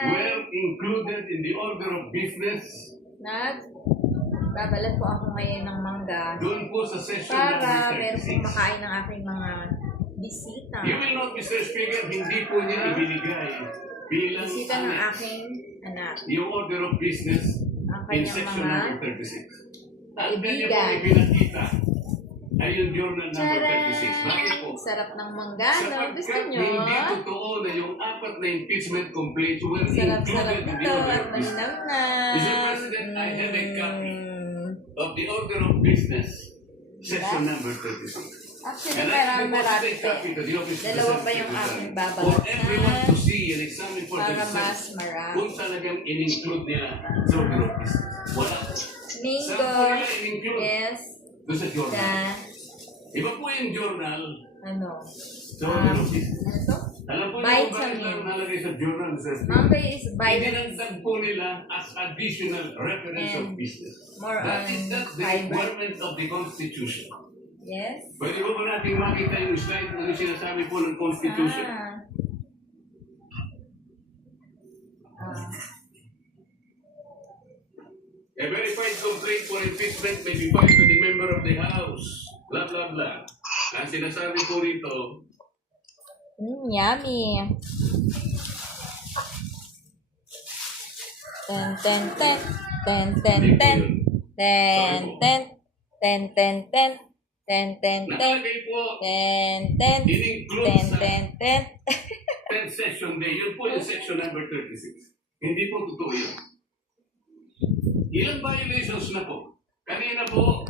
were included in the order of business. Babalat po ako ngayon ng mangga Doon po sa session para number meron pong 36. makain ng aking mga bisita. You will note, Mr. Speaker, hindi po niya ibinigay bilang Bisita ng aking anak. yung order of business Ang in kanyang section mga number 36. At kanya po kaibigan. ipinakita ay yung journal number Tcharan! 36. Bakit po? Sarap ng mangga, no? Gusto Sapagkat nyo? hindi totoo na yung 4 na impeachment complaints were Sarap-sarap included in the ito order at of business. malinam na. Mr. President, I have a copy of the order of business, section number 36. Actually, And I marami deposited a copy to the office of the Dalawa pa yung Secretary aking for everyone to babalatan see and examine for para themselves mas marami. kung talagang in-include nila sa order of business. Wala po. Saan Mingo po nila in-include? is Doon sa journal. the, Iba po yung journal ano, sa order of business. ano to? Alam po niyo kung bakit Vitamin. lang nalagay sa journal sa Mangga is vitamins, Idinagdag po nila as additional reference of And business. more That on is the fiber. requirement of the Constitution. Yes. Pwede ba natin makita yung slide na sinasabi po ng Constitution? A verified complaint for impeachment may be filed by the member of the House. Blah, blah, blah. Ang sinasabi po rito, Yummy. Ten, ten, ten. Ten, ten, hindi po ten. yun. Ten, ten. Ten, ten, ten. Ten, ten, ten. Nakalagay po, Ten, ten. in-include Ten, sa ten, ten. 10th session day. Yun po yung section number 36. Hindi po totoo yun. Ilang violations na po? Kanina po,